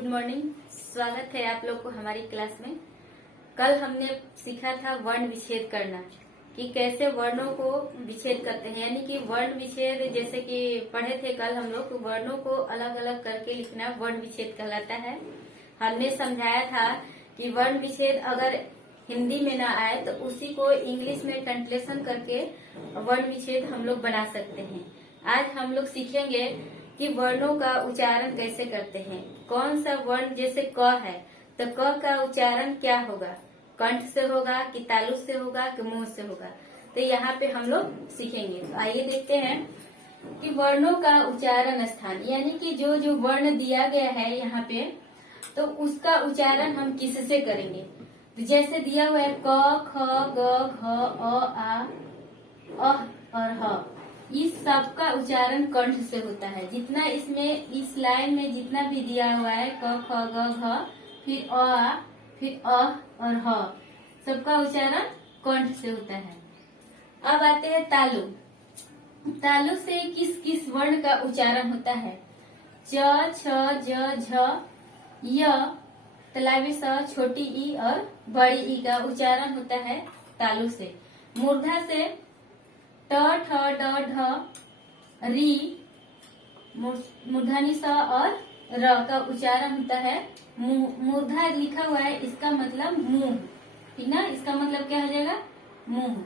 Good morning. स्वागत है आप लोग को हमारी क्लास में। कल हमने सीखा था वर्ण विच्छेद करना, कि कैसे वर्णों को विच्छेद करते हैं, यानी कि वर्ण विच्छेद जैसे कि पढ़े थे कल हम लोग। वर्णों को अलग अलग करके लिखना वर्ण विच्छेद कहलाता है। हमने समझाया था कि वर्ण विच्छेद अगर हिंदी में ना आए तो उसी को इंग्लिश में ट्रांसलेशन करके वर्ण विच्छेद हम लोग बना सकते हैं। आज हम लोग सीखेंगे कि वर्णों का उच्चारण कैसे करते हैं। कौन सा वर्ण, जैसे क है तो क का उच्चारण क्या होगा, कंठ से होगा कि तालु से होगा कि मुंह से होगा, तो यहाँ पे हम लोग सीखेंगे। तो आइए देखते हैं कि वर्णों का उच्चारण स्थान, यानी कि जो जो वर्ण दिया गया है यहाँ पे, तो उसका उच्चारण हम किससे करेंगे। तो जैसे दिया हुआ है क, ख, ग, घ, अ और ह, इस सब का उच्चारण कंठ से होता है। जितना इसमें इस लाइन में जितना भी दिया हुआ है क, ख, ग, घ, फिर अ, फिर अ और ह, सबका उच्चारण कंठ से होता है। अब आते हैं तालु। तालु से किस किस वर्ण का उच्चारण होता है। च, छ, ज, झ, य, तलावी स, छोटी ई और बड़ी ई का उच्चारण होता है तालु से। मूर्धा से ट, ठ, ड, ढ, री, मूर्धनी स और र का उच्चारण होता है मूर्धा लिखा हुआ है, इसका मतलब मुंह, ठीक ना। इसका मतलब क्या हो जाएगा, मुंह।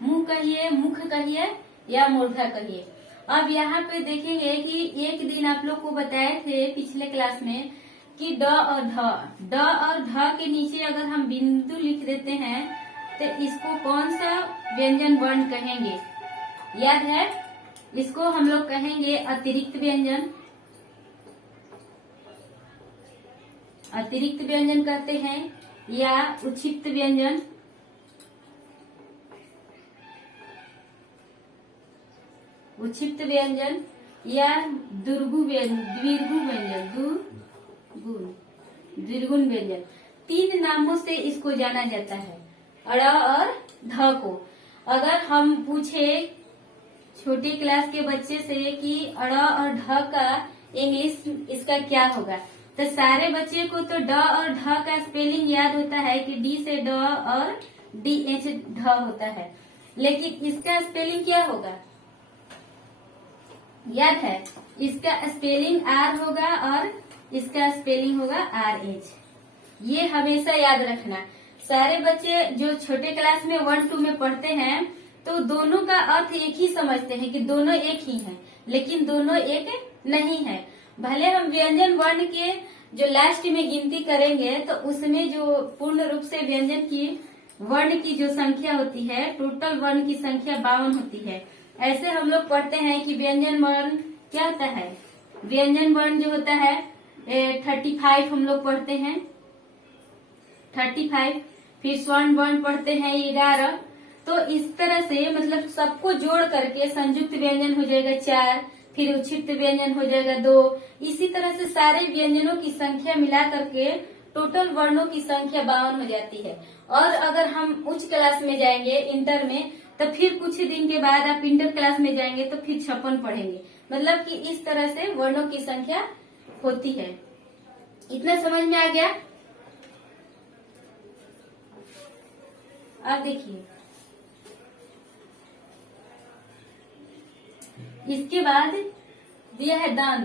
मुंह कहिए, मुख कहिए या मूर्धा कहिए। अब यहाँ पे देखेंगे कि एक दिन आप लोग को बताए थे पिछले क्लास में कि ड और ढ के नीचे अगर हम बिंदु लिख देते हैं तो इसको कौन सा व्यंजन वर्ण कहेंगे, याद है। इसको हम लोग कहेंगे अतिरिक्त व्यंजन। अतिरिक्त व्यंजन कहते हैं या उक्षिप्त व्यंजन। उक्षिप्त व्यंजन या द्विगु व्यंजन, द्विगुण व्यंजन। तीन नामों से इसको जाना जाता है, अड़ और ध को। अगर हम पूछे छोटी क्लास के बच्चे से कि अड़ और ढ का इंग्लिश इसका क्या होगा, तो सारे बच्चे को तो ड और ढ का स्पेलिंग याद होता है कि डी से ड और डी एच ढ होता है, लेकिन इसका स्पेलिंग क्या होगा, याद है। इसका स्पेलिंग आर होगा और इसका स्पेलिंग होगा आर एच। ये हमेशा याद रखना। सारे बच्चे जो छोटे क्लास में 1, 2 में पढ़ते हैं तो दोनों का अर्थ एक ही समझते हैं कि दोनों एक ही हैं, लेकिन दोनों एक नहीं है। भले हम व्यंजन वर्ण के जो लास्ट में गिनती करेंगे तो उसमें जो पूर्ण रूप से व्यंजन की वर्ण की जो संख्या होती है, टोटल वर्ण की संख्या 52 होती है। ऐसे हम लोग पढ़ते हैं कि व्यंजन वर्ण क्या होता है। व्यंजन वर्ण जो होता है 35 हम लोग पढ़ते हैं, 35। फिर स्वर्ण वर्ण पढ़ते हैं 11। तो इस तरह से मतलब सबको जोड़ करके संयुक्त व्यंजन हो जाएगा 4, फिर उक्षिप्त व्यंजन हो जाएगा 2। इसी तरह से सारे व्यंजनों की संख्या मिला करके टोटल वर्णों की संख्या 52 हो जाती है। और अगर हम उच्च क्लास में जाएंगे इंटर में, तो फिर कुछ दिन के बाद आप इंटर क्लास में जाएंगे तो फिर 56 पढ़ेंगे। मतलब कि इस तरह से वर्णों की संख्या होती है। इतना समझ में आ गया। अब देखिए, इसके बाद दिया है दांत।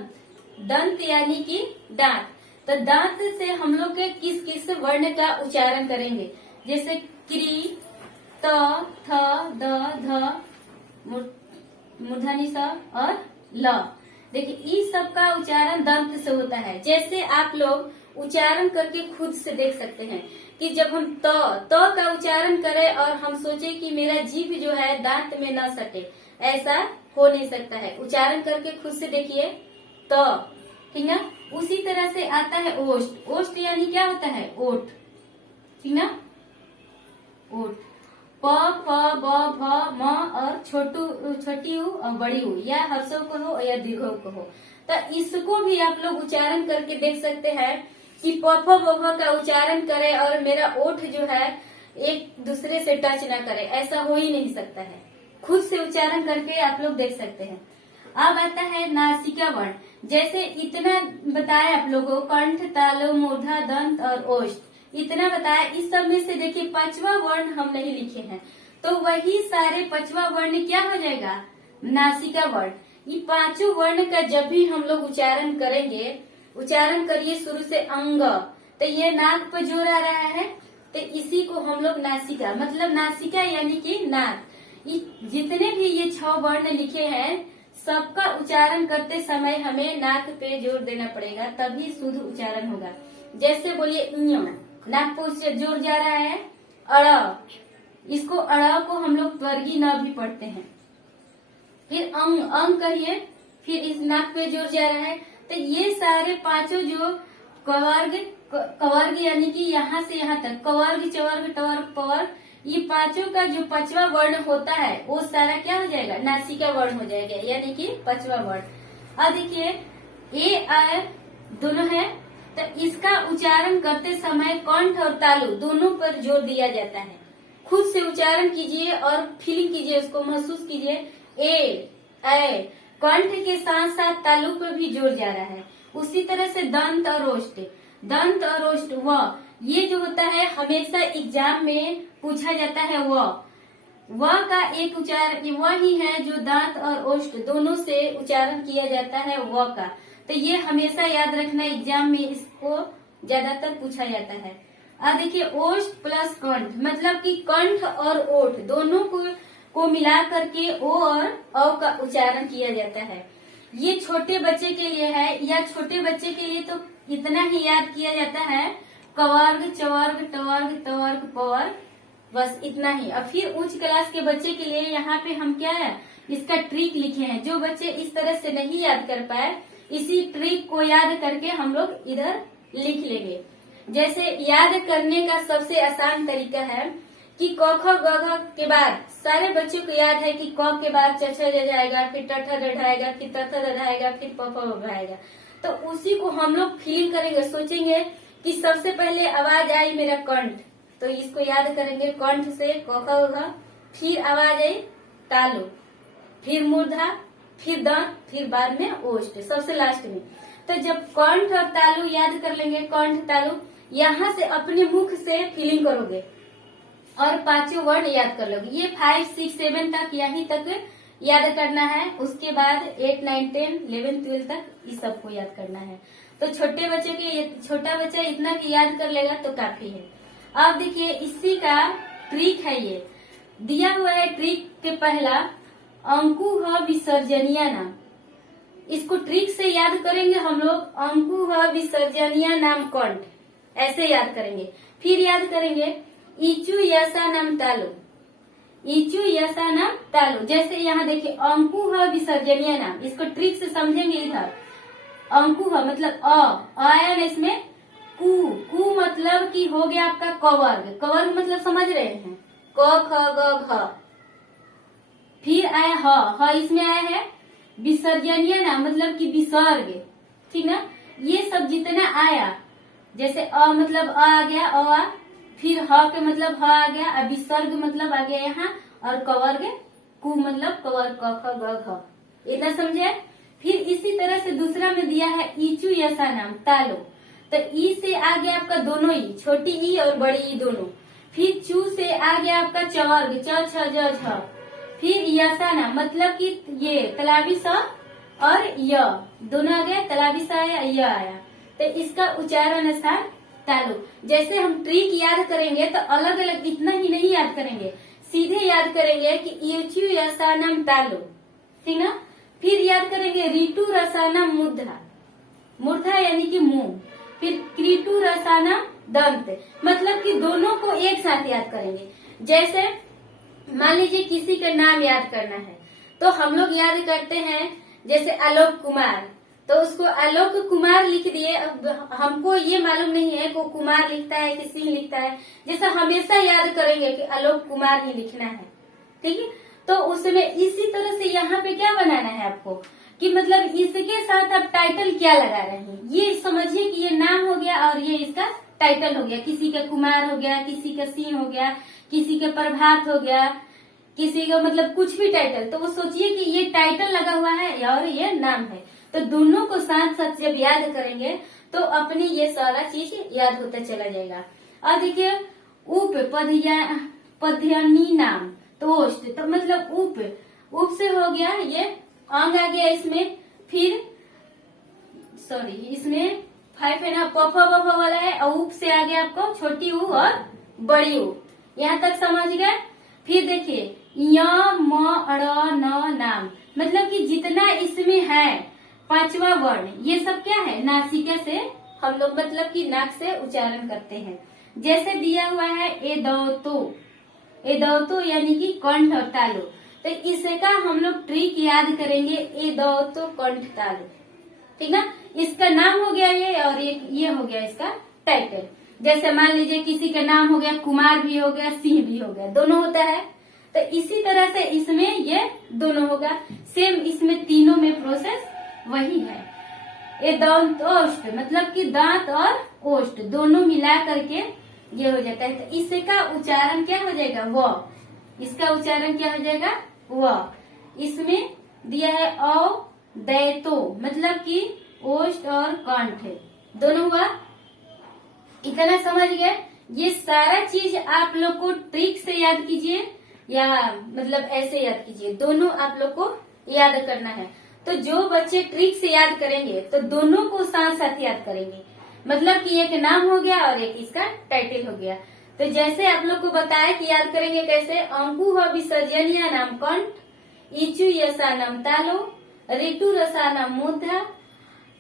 दंत यानी कि दांत। तो दांत से हम लोग के किस किस वर्ण का उच्चारण करेंगे, जैसे क्री, त, थ, द, ध, मूर्धनी स और ल। देखिए इस सब का उच्चारण दंत से होता है। जैसे आप लोग उच्चारण करके खुद से देख सकते हैं कि जब हम त का उच्चारण करें और हम सोचे कि मेरा जीभ जो है दांत में न सटे, ऐसा हो नहीं सकता है। उच्चारण करके खुद से देखिए त, ठीक ना। उसी तरह से आता है ओष्ठ। ओष्ठ यानी क्या होता है, ओठ, ठीक ना। ओठ, प, फ, ब, भ, म और छोटी ऊ और बड़ी ऊ, या हर्षों को हो या दीर्घों को हो। तो इसको भी आप लोग उच्चारण करके देख सकते हैं कि प, फ, ब, भ का उच्चारण करे और मेरा ओठ जो है एक दूसरे से टच ना करे, ऐसा हो ही नहीं सकता है। खुद से उच्चारण करके आप लोग देख सकते हैं। अब आता है नासिका वर्ण। जैसे इतना बताया आप लोगों को, कंठ, तालु, मूर्धा, दंत और ओष्ठ, इतना बताया। इस सब में से देखिए पांचवा वर्ण हम नहीं लिखे हैं, तो वही सारे पांचवा वर्ण क्या हो जाएगा, नासिका वर्ण। ये पांचों वर्ण का जब भी हम लोग उच्चारण करेंगे, उच्चारण करिए शुरू से अंग, तो ये नाक पर जोर आ रहा है, तो इसी को हम लोग नासिका, मतलब नासिका यानी कि नाक। जितने भी ये 6 वर्ण लिखे हैं, सबका उच्चारण करते समय हमें नाक पे जोर देना पड़ेगा, तभी शुद्ध उच्चारण होगा। जैसे बोलिए ञ, नाक पे जोर जा रहा है। अड़, इसको अड़ को हम लोग वर्गी न भी पढ़ते हैं। फिर अंग, अंग कहिए, फिर इस नाक पे जोर जा रहा है। तो ये सारे पांचों जो कवर्ग, कवर्ग यानी कि यहाँ से यहाँ तक, कवर्ग, चवर्ग, टवर्ग, पवर्ग, ये पांचों का जो पांचवा वर्ण होता है वो सारा क्या हो जाएगा, नासिका वर्ण हो जाएगा, यानी कि पांचवा वर्ण। अब देखिए ए आ दोनों है, तो इसका उच्चारण करते समय कंठ और तालु दोनों पर जोर दिया जाता है। खुद से उच्चारण कीजिए और फीलिंग कीजिए, उसको महसूस कीजिए। ए, कंठ के साथ साथ तालु पर भी जोर जा रहा है। उसी तरह से दंत और ओष्ठ, दंत और ओष्ठ, व, ये जो होता है हमेशा एग्जाम में पूछा जाता है। व का एक उच्चारण वह ही है जो दांत और ओष्ठ दोनों से उच्चारण किया जाता है, व का। तो ये हमेशा याद रखना, एग्जाम में इसको ज्यादातर पूछा जाता है। अब देखिए ओष्ठ प्लस कंठ, मतलब कि कंठ और ओठ दोनों को मिला करके ओ और औ का उच्चारण किया जाता है। ये छोटे बच्चे के लिए है, या छोटे बच्चे के लिए तो इतना ही याद किया जाता है, कवर्ग, चवर्ग, टवर्ग, तवर्ग, पवर्ग, बस इतना ही। और फिर उच्च क्लास के बच्चे के लिए यहाँ पे हम क्या है, इसका ट्रिक लिखे हैं। जो बच्चे इस तरह से नहीं याद कर पाए, इसी ट्रिक को याद करके हम लोग इधर लिख लेंगे। जैसे याद करने का सबसे आसान तरीका है कि क ख ग घ के बाद सारे बच्चों को याद है कि क के बाद च छ ज जाएगा, फिर ट ठ ड ढाएगा, फिर त थ द ढाएगा, फिर प फ ब आएगा। तो उसी को हम लोग फीलिंग करेंगे, सोचेंगे कि सबसे पहले आवाज आई मेरा कंठ, तो इसको याद करेंगे कंठ से क ख ग, फिर आवाज आई तालु, फिर मूर्धा, फिर दंत, फिर बाद में ओष्ठ, सबसे लास्ट में। तो जब कंठ और तालु याद कर लेंगे, कंठ तालु, यहाँ से अपने मुख से फीलिंग करोगे और पांचों वर्ण याद कर लोगे। ये 5, 6, 7 तक यहीं तक याद करना है। उसके बाद 8, 9, 10, 11, 12 तक इस सबको याद करना है। तो छोटे बच्चों के, छोटा बच्चा इतना भी याद कर लेगा तो काफी है। अब देखिए इसी का ट्रिक है, ये दिया हुआ है ट्रिक के पहला, अंकुह विसर्जनीय नाम। इसको ट्रिक से याद करेंगे हम लोग, अंकुह विसर्जनीय नाम कंठ, ऐसे याद करेंगे। फिर याद करेंगे इचु यसा नाम तालु, इचु यसा नाम तालु। जैसे यहाँ देखिए अंकुह विसर्जनीय नाम, इसको ट्रिक से समझेंगे। इधर अंकुह मतलब आया ना इसमें, कु मतलब कि हो गया आपका कवर्ग, कवर्ग मतलब समझ रहे हैं, क ख ग घ। फिर आया ह, इसमें आया है विसर्जनीय नाम, मतलब कि विसर्ग, ठीक ना। ये सब जितना आया, जैसे मतलब आ गया अ, फिर ह के मतलब ह आ गया, और विसर्ग मतलब आ गया यहाँ, और कवर्ग कु मतलब कवर्ग क ख ग घ, इतना समझे। फिर इसी तरह से दूसरा में दिया है इचु यसा नाम तालु, तो ई से आ गया आपका दोनों ई, छोटी ई और बड़ी ई दोनों। फिर चू से आ गया आपका चवर्ग, च छ ज झ। फिर यसा नाम मतलब कि ये तलाबी स और य दोनों आ गया, तलाबी स आया, य आया, तो इसका उच्चारण स्थान तालु। जैसे हम ट्रिक याद करेंगे तो अलग अलग इतना ही नहीं याद करेंगे, सीधे याद करेंगे कि इचु यसा नाम तालु, ठीक ना। फिर याद करेंगे ऋतु रसाना मूर्धा, मूर्धा यानी कि मुंह। फिर क्रीटु रसाना दंत, मतलब कि दोनों को एक साथ याद करेंगे। जैसे मान लीजिए किसी का नाम याद करना है, तो हम लोग याद करते हैं, जैसे आलोक कुमार, तो उसको आलोक कुमार लिख दिए। अब हमको ये मालूम नहीं है को कुमार लिखता है कि सिंह लिखता है, जैसा हमेशा याद करेंगे कि आलोक कुमार ही लिखना है, ठीक है। तो उसमें इसी तरह से यहाँ पे क्या बनाना है आपको, कि मतलब इसके साथ आप टाइटल क्या लगा रहे हैं, ये समझिए कि ये नाम हो गया और ये इसका टाइटल हो गया। किसी का कुमार हो गया, किसी का सिंह हो गया, किसी का प्रभात हो गया, किसी का मतलब कुछ भी टाइटल, तो वो सोचिए कि ये टाइटल लगा हुआ है और ये नाम है, तो दोनों को साथ साथ जब याद करेंगे तो अपनी ये सारा चीज याद होता चला जाएगा। और देखिए उप पद्यानी नाम तोष्ट, तो मतलब उप से हो गया, ये अंग आ गया इसमें, फिर सॉरी इसमें 5 है ना, पफा बफा वाला है, और उप से आ गया आपको छोटी ऊ और बड़ी ऊ, यहाँ तक समझ गए। फिर देखिए य म अड़ न नाम, मतलब कि जितना इसमें है 5वां वर्ण, ये सब क्या है, नासिका से हम लोग मतलब कि नाक से उच्चारण करते हैं। जैसे दिया हुआ है ए दौतो यानी कि कंठ और तालु, तो इसका हम लोग ट्रिक याद करेंगे, ए दौतो कंठ तालु, ठीक ना। इसका नाम हो गया ये, और ये हो गया इसका टाइटल। जैसे मान लीजिए किसी का नाम हो गया कुमार भी हो गया, सिंह भी हो गया, दोनों होता है, तो इसी तरह से इसमें ये दोनों होगा। सेम इसमें तीनों में प्रोसेस वही है। ये दांत ओष्ठ मतलब कि दांत और ओष्ठ दोनों मिला करके ये हो जाता है, तो इसका उच्चारण क्या हो जाएगा, व, इसका उच्चारण क्या हो जाएगा, व। इसमें दिया है औ दैतो, मतलब कि ओष्ठ और कंठ दोनों हुआ। इतना समझ गए। ये सारा चीज आप लोग को ट्रिक से याद कीजिए या मतलब ऐसे याद कीजिए, दोनों आप लोग को याद करना है। तो जो बच्चे ट्रिक से याद करेंगे तो दोनों को साथ साथ याद करेंगे, मतलब कि एक नाम हो गया और एक इसका टाइटल हो गया। तो जैसे आप लोग को बताया कि याद करेंगे कैसे, अंकु ह विसर्जनिया नाम कंठ, इचु यसा नाम तालो, ऋतु रसा नाम मूर्धा,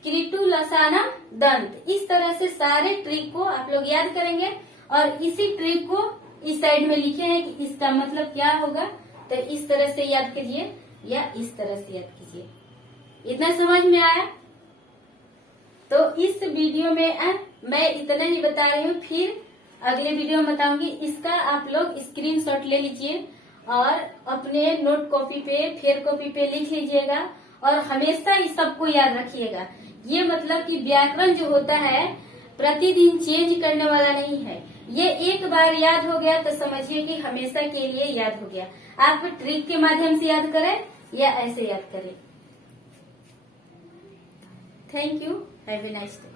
किरीटू लसाना दंत। इस तरह से सारे ट्रिक को आप लोग याद करेंगे, और इसी ट्रिक को इस साइड में लिखे हैं कि इसका मतलब क्या होगा, तो इस तरह से याद कीजिए या इस तरह से याद कीजिए। इतना समझ में आया? तो इस वीडियो में मैं इतना ही बता रही हूँ, फिर अगले वीडियो में बताऊंगी। इसका आप लोग स्क्रीनशॉट ले लीजिए और अपने नोट कॉपी पे, फेयर कॉपी पे लिख लीजिएगा, और हमेशा इस सबको याद रखिएगा। ये मतलब कि व्याकरण जो होता है प्रतिदिन चेंज करने वाला नहीं है। ये एक बार याद हो गया तो समझिए कि हमेशा के लिए याद हो गया। आप ट्रिक के माध्यम से याद करें या ऐसे याद करें। Thank you, have a nice day.